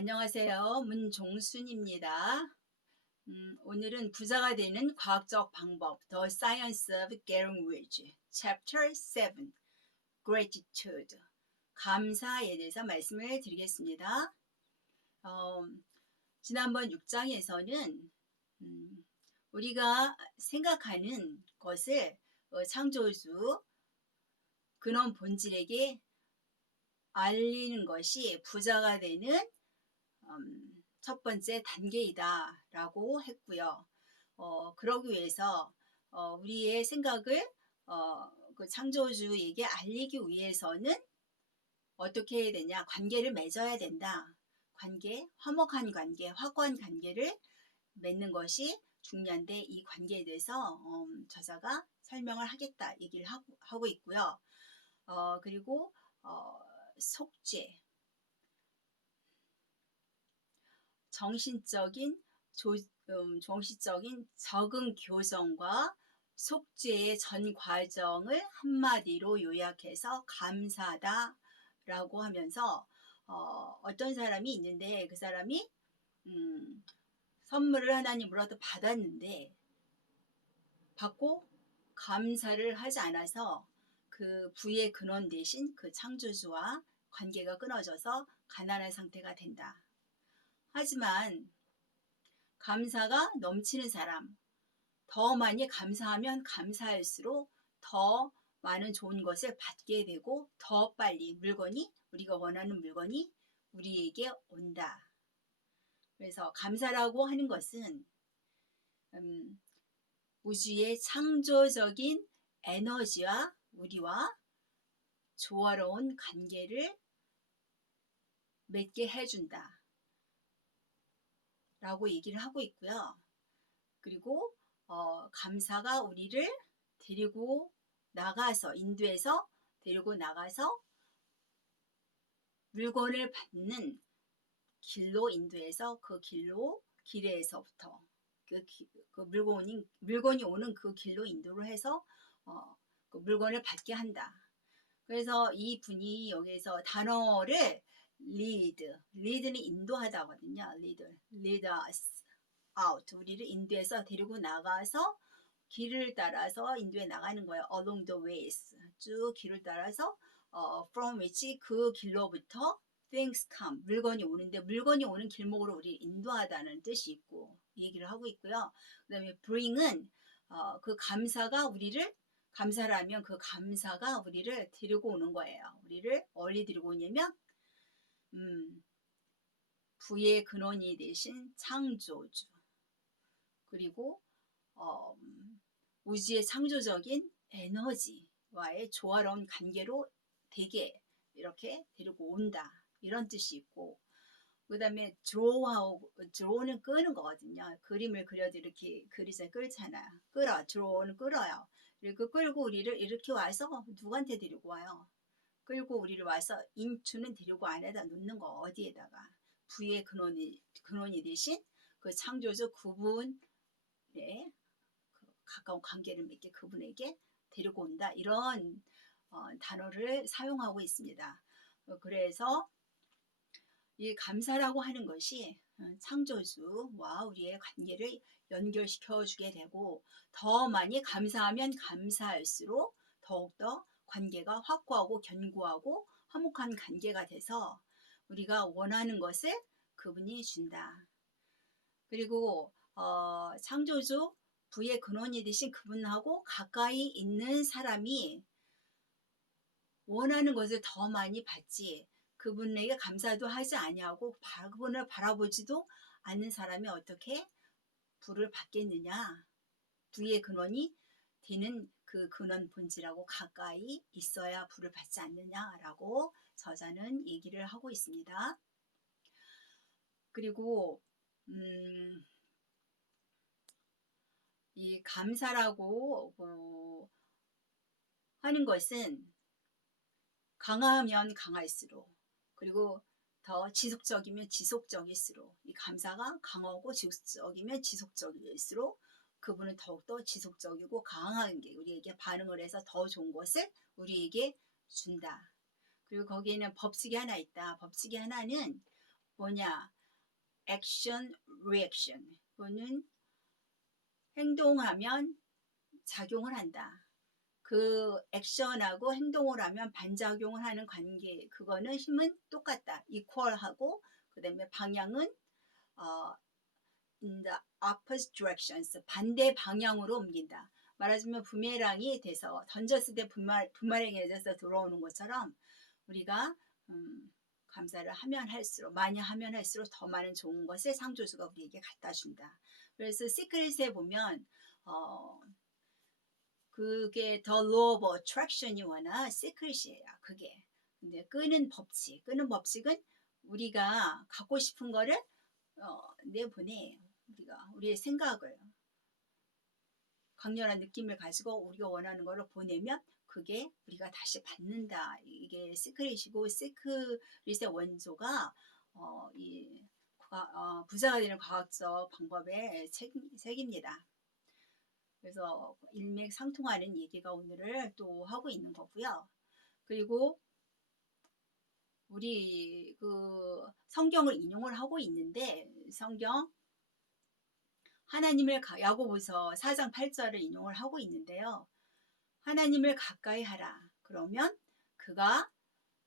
안녕하세요. 문종순입니다. 오늘은 부자가 되는 과학적 방법, The Science of Getting Rich, Chapter 7, Gratitude, 감사에 대해서 말씀을 드리겠습니다. 지난번 6장에서는 우리가 생각하는 것을 창조주 근원 본질에게 알리는 것이 부자가 되는 첫 번째 단계이다 라고 했고요. 그러기 위해서 우리의 생각을 그 창조주에게 알리기 위해서는 어떻게 해야 되냐, 관계를 맺어야 된다. 관계, 화목한 관계, 확고한 관계를 맺는 것이 중요한데, 이 관계에 대해서 저자가 설명을 하겠다 얘기를 하고 있고요. 그리고 속죄, 정신적인 적응 교정과 속죄의 전 과정을 한마디로 요약해서 감사다 라고 하면서 어떤 사람이 있는데, 그 사람이 선물을 하나님으로부터 받았는데 받고 감사를 하지 않아서 그 부의 근원 대신 그 창조주와 관계가 끊어져서 가난한 상태가 된다. 하지만 감사가 넘치는 사람, 더 많이 감사하면 감사할수록 더 많은 좋은 것을 받게 되고 더 빨리 우리가 원하는 물건이 우리에게 온다. 그래서 감사라고 하는 것은 우주의 창조적인 에너지와 우리와 조화로운 관계를 맺게 해준다 라고 얘기를 하고 있고요. 그리고 감사가 우리를 데리고 나가서, 인도에서 데리고 나가서 물건을 받는 길로 인도해서 그 길에서부터 그 물건이 오는 그 길로 인도를 해서 그 물건을 받게 한다. 그래서 이 분이 여기서 단어를 lead는 인도하다거든요. lead us out. 우리를 인도에서 데리고 나가서 길을 따라서 인도에 나가는 거예요. along the ways. 쭉 길을 따라서 from which 그 길로부터 things come. 물건이 오는데, 물건이 오는 길목으로 우리를 인도하다는 뜻이 있고 얘기를 하고 있고요. 그 다음에 bring은 그 감사라면 그 감사가 우리를 데리고 오는 거예요. 우리를 어디 데리고 오냐면 부의 근원이 되신 창조주, 그리고 우주의 창조적인 에너지와의 조화로운 관계로 되게 이렇게 데리고 온다, 이런 뜻이 있고, 그 다음에 드로우는 끄는 거거든요. 그림을 그려도 이렇게 그리자 끌잖아요. 드로우는 끌어요. 그리고 끌고 우리를 이렇게 와서 누구한테 데리고 와요? 끌고 우리를 와서 인투는 데리고 안에다 놓는 거, 어디에다가 부의 근원이 되신 그 창조주 그분의 가까운 관계를 맺게 그분에게 데리고 온다, 이런 단어를 사용하고 있습니다. 그래서 이 감사라고 하는 것이 창조주와 우리의 관계를 연결시켜 주게 되고, 더 많이 감사하면 감사할수록 더욱더 관계가 확고하고 견고하고 화목한 관계가 돼서 우리가 원하는 것을 그분이 준다. 그리고 창조주 부의 근원이 되신 그분하고 가까이 있는 사람이 원하는 것을 더 많이 받지, 그분에게 감사도 하지 아니하고 그분을 바라보지도 않는 사람이 어떻게 부를 받겠느냐. 부의 근원이 되는 그 근원 본질하고 가까이 있어야 부를 받지 않느냐라고 저자는 얘기를 하고 있습니다. 그리고 이 감사라고 하는 것은 강하면 강할수록, 그리고 더 지속적이면 지속적일수록, 이 감사가 강하고 지속적이면 지속적일수록 그분은 더욱더 지속적이고 강한 게 우리에게 반응을 해서 더 좋은 것을 우리에게 준다. 그리고 거기에는 법칙이 하나 있다. 법칙이 하나는 뭐냐? 액션, 리액션. 그거는 행동하면 작용을 한다. 그 액션하고 행동을 하면 반작용을 하는 관계, 그거는 힘은 똑같다. 이퀄하고, 그 다음에 방향은 in the opposite directions, 반대 방향으로 옮긴다. 말하자면 부메랑이 돼서 던졌을 때 부메랑이 돼서 들어오는 것처럼 우리가 감사를 하면 할수록, 많이 하면 할수록 더 많은 좋은 것을 창조주가 우리에게 갖다 준다. 그래서 시크릿에 보면 그게 The Law of Attraction이 워낙 시크릿이에요. 그게. 근데 끄는 법칙은 우리가 갖고 싶은 거를 내보내. 우리의 생각을, 강렬한 느낌을 가지고 우리가 원하는 거를 보내면 그게 우리가 다시 받는다. 이게 시크릿이고, 시크릿의 원조가 부자가 되는 과학적 방법의 책입니다. 그래서 일맥상통하는 얘기가 오늘을 또 하고 있는 거고요. 그리고 우리 그 성경을 인용을 하고 있는데, 성경 하나님을 야고보서 4장 8절을 인용을 하고 있는데요. 하나님을 가까이 하라. 그러면 그가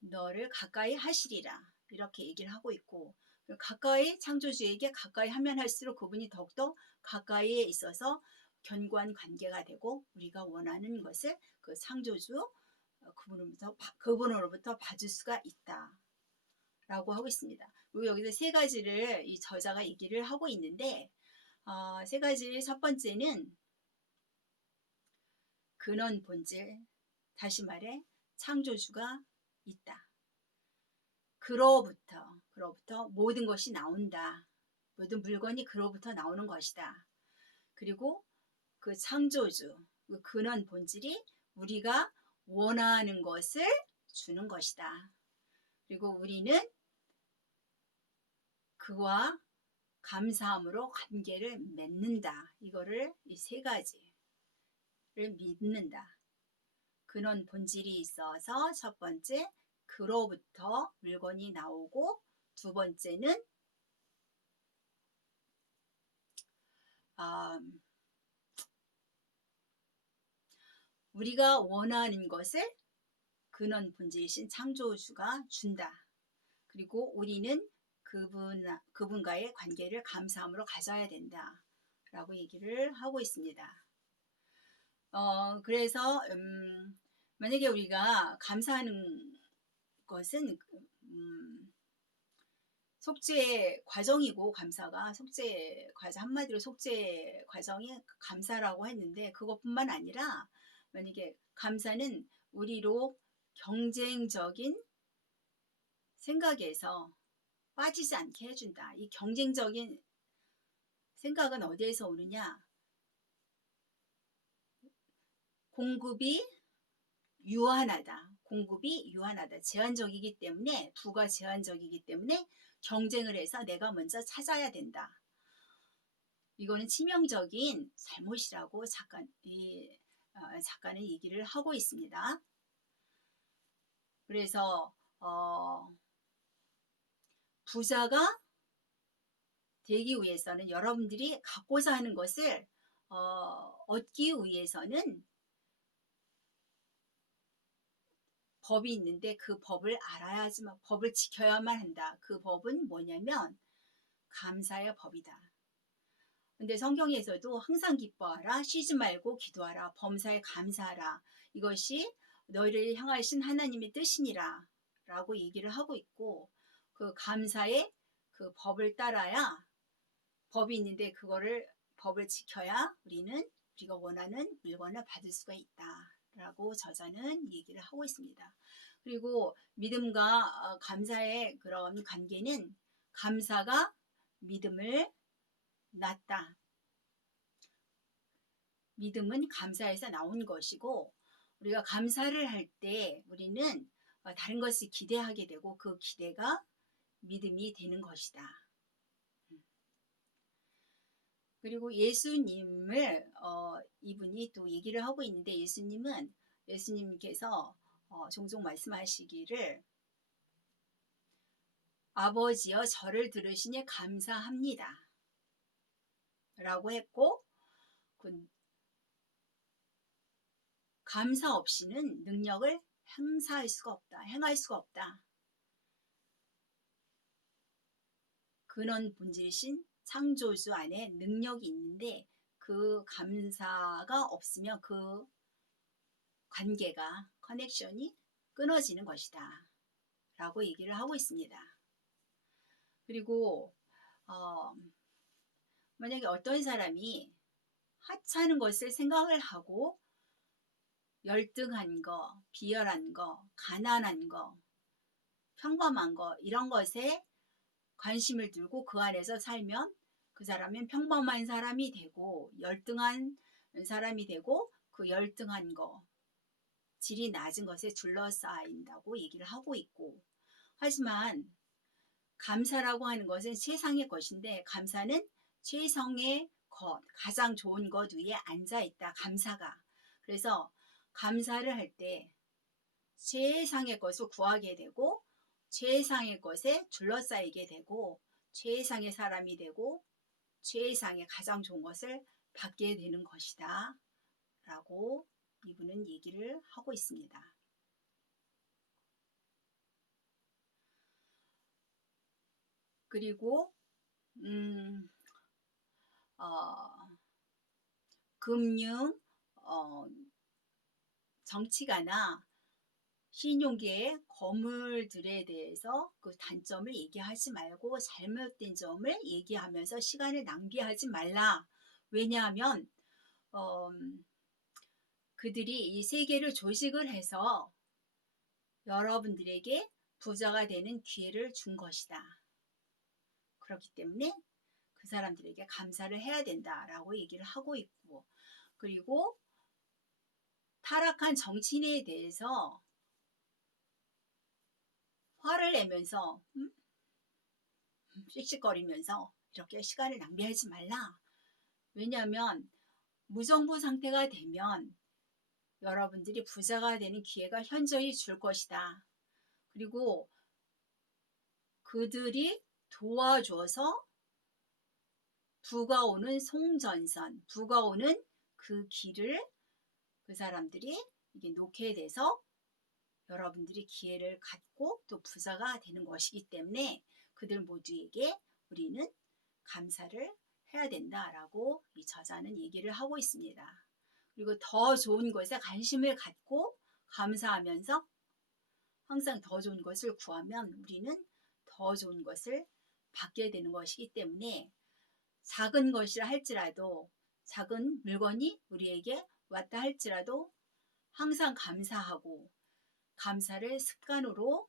너를 가까이 하시리라. 이렇게 얘기를 하고 있고, 가까이, 창조주에게 가까이 하면 할수록 그분이 더욱더 가까이에 있어서 견고한 관계가 되고, 우리가 원하는 것을 그 창조주 그분으로부터 받을 수가 있다 라고 하고 있습니다. 그리고 여기서 세 가지를 이 저자가 얘기를 하고 있는데, 세 가지. 첫 번째는 근원 본질, 다시 말해 창조주가 있다. 그로부터 모든 것이 나온다. 모든 물건이 그로부터 나오는 것이다. 그리고 그 창조주, 그 근원 본질이 우리가 원하는 것을 주는 것이다. 그리고 우리는 그와 감사함으로 관계를 맺는다. 이거를 이 세 가지를 믿는다. 근원 본질이 있어서 첫 번째, 그로부터 물건이 나오고, 두 번째는 우리가 원하는 것을 근원 본질이신 창조주가 준다. 그리고 우리는 그분과의 관계를 감사함으로 가져야 된다. 라고 얘기를 하고 있습니다. 그래서 만약에 우리가 감사하는 것은 속죄 과정이고, 감사가 속죄 과정, 한마디로 속죄 과정이 감사라고 했는데, 그것뿐만 아니라 만약에 감사는 우리로 경쟁적인 생각에서 빠지지 않게 해준다. 이 경쟁적인 생각은 어디에서 오느냐? 공급이 유한하다. 제한적이기 때문에, 부가 제한적이기 때문에 경쟁을 해서 내가 먼저 찾아야 된다. 이거는 치명적인 잘못이라고 작가는 얘기를 하고 있습니다. 그래서 부자가 되기 위해서는, 여러분들이 갖고자 하는 것을 얻기 위해서는 법이 있는데, 그 법을 알아야지만, 법을 지켜야만 한다. 그 법은 뭐냐면 감사의 법이다. 근데 성경에서도 항상 기뻐하라, 쉬지 말고 기도하라, 범사에 감사하라, 이것이 너희를 향하신 하나님의 뜻이니라 라고 얘기를 하고 있고, 그 감사의 그 법을 따라야, 법이 있는데 그거를 법을 지켜야 우리가 원하는 물건을 받을 수가 있다 라고 저자는 얘기를 하고 있습니다. 그리고 믿음과 감사의 그런 관계는, 감사가 믿음을 낳다. 믿음은 감사에서 나온 것이고, 우리가 감사를 할 때 우리는 다른 것을 기대하게 되고, 그 기대가 믿음이 되는 것이다. 그리고 예수님을 이분이 또 얘기를 하고 있는데, 예수님께서 종종 말씀하시기를, 아버지여 저를 들으시니 감사합니다. 라고 했고, 그 감사 없이는 능력을 행사할 수가 없다. 행할 수가 없다. 근원 본질이신 창조주 안에 능력이 있는데 그 감사가 없으면 그 관계가, 커넥션이 끊어지는 것이다. 라고 얘기를 하고 있습니다. 그리고 만약에 어떤 사람이 하찮은 것을 생각을 하고 열등한 거, 비열한 거, 가난한 거, 평범한 거 이런 것에 관심을 두고 그 안에서 살면 그 사람은 평범한 사람이 되고 열등한 사람이 되고 그 열등한 거, 질이 낮은 것에 둘러싸인다고 얘기를 하고 있고, 하지만 감사라고 하는 것은 세상의 것인데 감사는 최상의 것, 가장 좋은 것 위에 앉아있다. 감사가. 그래서 감사를 할 때 최상의 것을 구하게 되고 최상의 것에 둘러싸이게 되고 최상의 사람이 되고 최상의 가장 좋은 것을 받게 되는 것이다. 라고 이분은 얘기를 하고 있습니다. 그리고 금융, 정치가나 신용계의 거물들에 대해서 그 단점을 얘기하지 말고 잘못된 점을 얘기하면서 시간을 낭비하지 말라. 왜냐하면 그들이 이 세계를 조직을 해서 여러분들에게 부자가 되는 기회를 준 것이다. 그렇기 때문에 그 사람들에게 감사를 해야 된다라고 얘기를 하고 있고, 그리고 타락한 정치인에 대해서 화를 내면서 씩씩거리면서 이렇게 시간을 낭비하지 말라. 왜냐하면 무정부 상태가 되면 여러분들이 부자가 되는 기회가 현저히 줄 것이다. 그리고 그들이 도와줘서 부가 오는 송전선, 부가 오는 그 길을 그 사람들이 이게 놓게 돼서 여러분들이 기회를 갖고 또 부자가 되는 것이기 때문에 그들 모두에게 우리는 감사를 해야 된다라고 이 저자는 얘기를 하고 있습니다. 그리고 더 좋은 것에 관심을 갖고 감사하면서 항상 더 좋은 것을 구하면 우리는 더 좋은 것을 받게 되는 것이기 때문에 작은 것이라 할지라도 작은 물건이 우리에게 왔다 할지라도 항상 감사하고 감사를 습관으로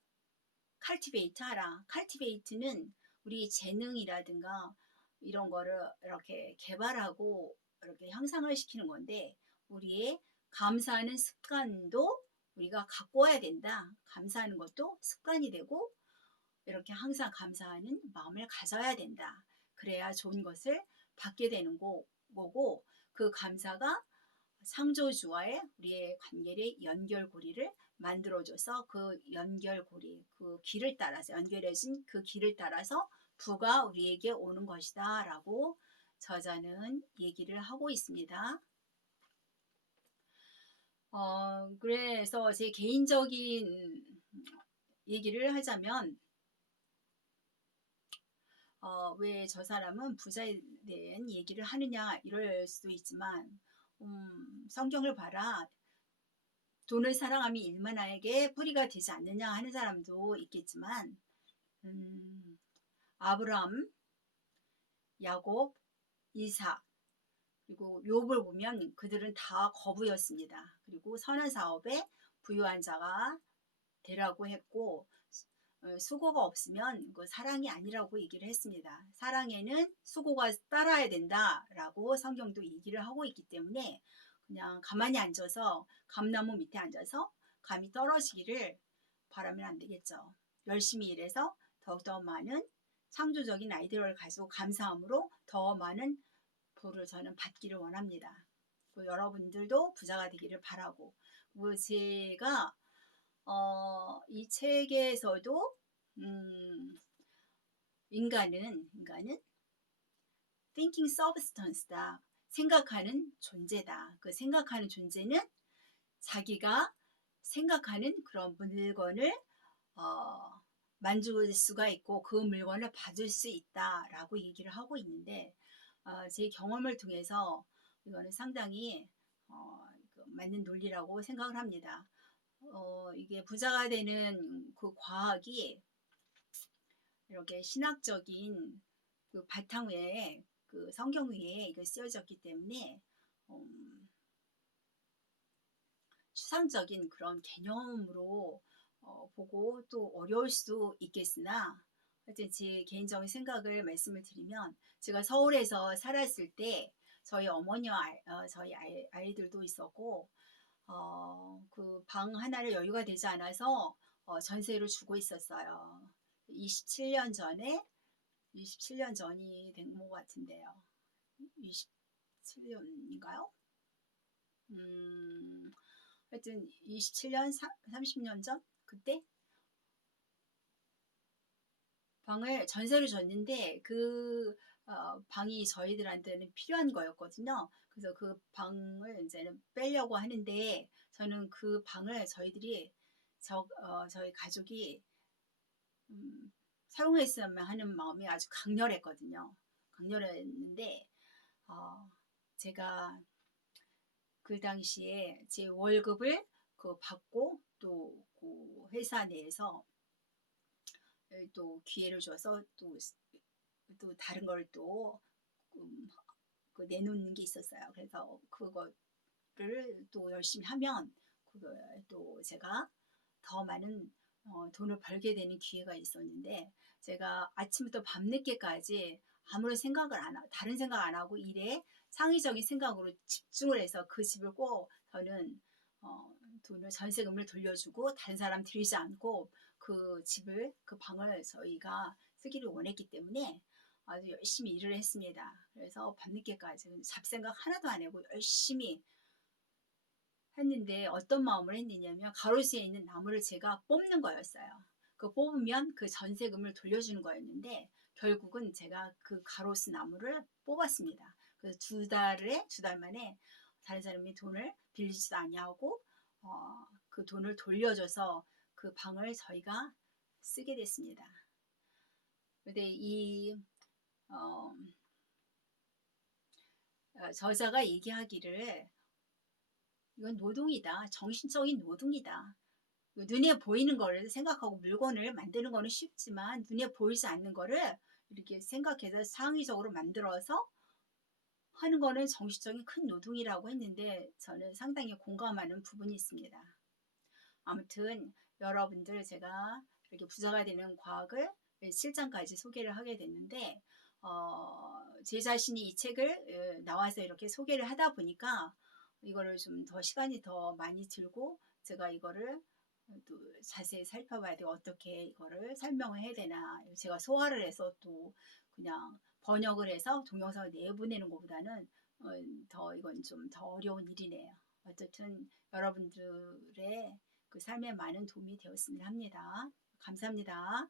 칼티베이트 하라. 칼티베이트는 우리 재능이라든가 이런 거를 이렇게 개발하고 이렇게 향상을 시키는 건데 우리의 감사하는 습관도 우리가 갖고 와야 된다. 감사하는 것도 습관이 되고 이렇게 항상 감사하는 마음을 가져야 된다. 그래야 좋은 것을 받게 되는 거고 그 감사가 창조주와의 우리의 관계의 연결고리를 만들어줘서 그 연결고리, 그 길을 따라서 연결해진 그 길을 따라서 부가 우리에게 오는 것이다 라고 저자는 얘기를 하고 있습니다. 그래서 제 개인적인 얘기를 하자면 왜 저 사람은 부자에 대한 얘기를 하느냐 이럴 수도 있지만 성경을 봐라. 돈을 사랑함이 일만하에게 뿌리가 되지 않느냐 하는 사람도 있겠지만 아브라함, 야곱, 이삭 그리고 욥을 보면 그들은 다 거부였습니다. 그리고 선한 사업에 부유한 자가 되라고 했고 수고가 없으면 그 사랑이 아니라고 얘기를 했습니다. 사랑에는 수고가 따라야 된다라고 성경도 얘기를 하고 있기 때문에 그냥 가만히 앉아서 감나무 밑에 앉아서 감이 떨어지기를 바라면 안 되겠죠. 열심히 일해서 더욱더 많은 창조적인 아이디어를 가지고 감사함으로 더 많은 부를 저는 받기를 원합니다. 여러분들도 부자가 되기를 바라고 제가 이 책에서도 인간은 thinking substance다. 생각하는 존재다. 그 생각하는 존재는 자기가 생각하는 그런 물건을 만질 수가 있고 그 물건을 받을 수 있다라고 얘기를 하고 있는데 제 경험을 통해서 이거는 상당히 맞는 논리라고 생각을 합니다. 이게 부자가 되는 그 과학이 이렇게 신학적인 그 바탕 위에 그 성경 위에 이거 쓰여졌기 때문에 추상적인 그런 개념으로 보고 또 어려울 수도 있겠으나 하여튼 제 개인적인 생각을 말씀을 드리면 제가 서울에서 살았을 때 저희 어머니와 저희 아이들도 있었고 그 방 하나를 여유가 되지 않아서 전세를 주고 있었어요. 27년 전에 27년 전이 된 것 같은데요. 27년인가요? 하여튼 27년, 30년 전 그때 방을 전세를 줬는데 그 방이 저희들한테는 필요한 거였거든요. 그래서 그 방을 이제는 빼려고 하는데 저는 그 방을 저희들이 저희 가족이 사용했으면 하는 마음이 아주 강렬했거든요. 강렬했는데 제가 그 당시에 제 월급을 받고 또 그 회사 내에서 또 기회를 줘서 또 다른 걸 또 내놓는 게 있었어요. 그래서 그거를 또 열심히 하면 또 제가 더 많은 돈을 벌게 되는 기회가 있었는데 제가 아침부터 밤늦게까지 아무런 생각을 안 하고 다른 생각 안 하고 일에 창의적인 생각으로 집중을 해서 그 집을 꼭 저는 돈을 전세금을 돌려주고 다른 사람 들이지 않고 그 집을 그 방을 저희가 쓰기를 원했기 때문에 아주 열심히 일을 했습니다. 그래서 밤늦게까지 잡생각 하나도 안 하고 열심히 했는데 어떤 마음을 했느냐면 가로수에 있는 나무를 제가 뽑는 거였어요. 그 뽑으면 그 전세금을 돌려주는 거였는데 결국은 제가 그 가로수 나무를 뽑았습니다. 그래서 두 달 만에 다른 사람이 돈을 빌리지도 아니하고 그 돈을 돌려줘서 그 방을 저희가 쓰게 됐습니다. 근데 이 저자가 얘기하기를 이건 노동이다. 정신적인 노동이다. 눈에 보이는 거를 생각하고 물건을 만드는 거는 쉽지만 눈에 보이지 않는 거를 이렇게 생각해서 창의적으로 만들어서 하는 거는 정신적인 큰 노동이라고 했는데 저는 상당히 공감하는 부분이 있습니다. 아무튼 여러분들 제가 이렇게 부자가 되는 과학을 실장까지 소개를 하게 됐는데 제 자신이 이 책을 나와서 이렇게 소개를 하다 보니까 이거를 좀 더 시간이 더 많이 들고 제가 이거를 또 자세히 살펴봐야 돼요. 어떻게 이거를 설명을 해야 되나. 제가 소화를 해서 또 그냥 번역을 해서 동영상을 내보내는 것보다는 더 이건 좀 더 어려운 일이네요. 어쨌든 여러분들의 그 삶에 많은 도움이 되었으면 합니다. 감사합니다.